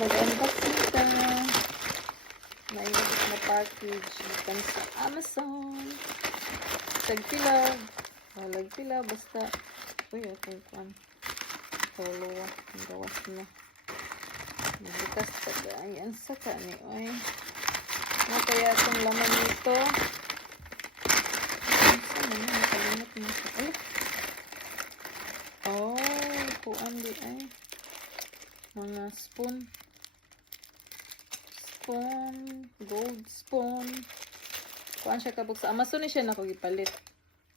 Mag-unboxing ka. Nainabot na package bukan sa Amazon. Tagpila. Lagpila basta. Uy, akong kwan. Tolowa. Ang gawas na. Bukas taga. Ayan sa kani. Uy. Ano kaya itong laman nito? Saan na? Nakalimot mo siya. Ay. Oh, kuan di ay. Mga spoon. Gold spoon. Kuan siya kabog sa Amazon ni siya nako gipalit.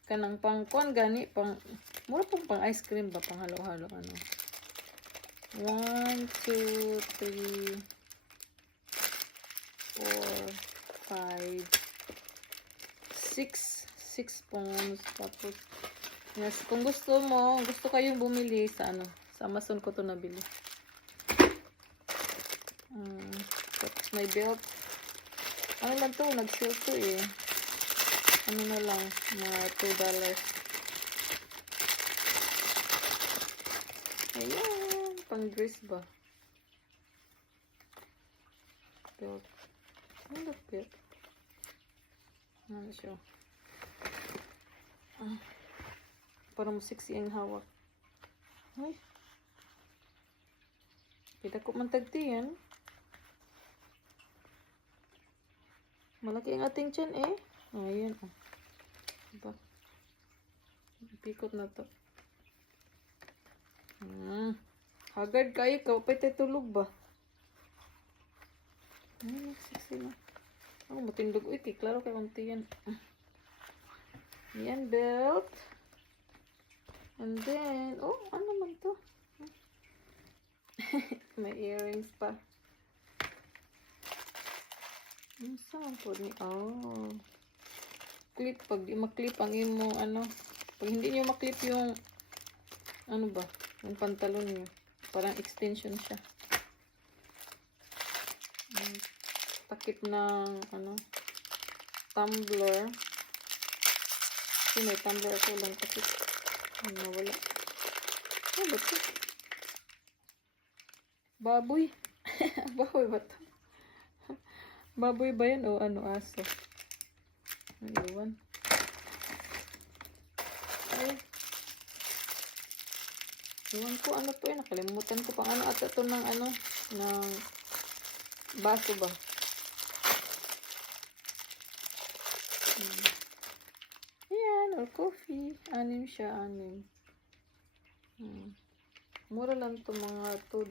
Kanang pang kuan gani pang mura pang ice cream ba pang halo-halo ano. 1 2 3 4 5 6 spoons tapos yes, kung gusto kayong bumili sa ano, sa Amazon ko to nabili. Tapos may belt. Ano lang to? Nag-sale to eh. Ano na lang? Mga $2. Ayan. Pang dress ba? Belt. Ano na belt? Ano siya? Parang sexy ang hawak. Ay. Kita ko man tagti yan. Malaki ang ating tiyan eh. Ayan. Diba? Pikot na to. Hagard kayo. Kapay tayo tulog ba? Ay, sexy na. Ako matindog. Uy, klaro kay konti yan. Yan, belt. And then, oh, ano man to? May earrings pa. Saan po ni? Oh. Clip. Pag di maklip ang imo, ano. Pag hindi nyo maklip yung, ano ba? Yung pantalon nyo. Parang extension siya. Takip ng, ano, tumbler. Kasi may tumbler ako lang takip. Nawala. Ano ba ito? Baboy. Baboy ba ito? Baboy ba yan o ano, aso? Ang iwan. Ay. Iwan ko ano to eh. Nakalimutan ko pang ano ata to ng ano. Ng baso ba? Ayan. Or coffee. 6 siya. 6. Mura lang to mga $2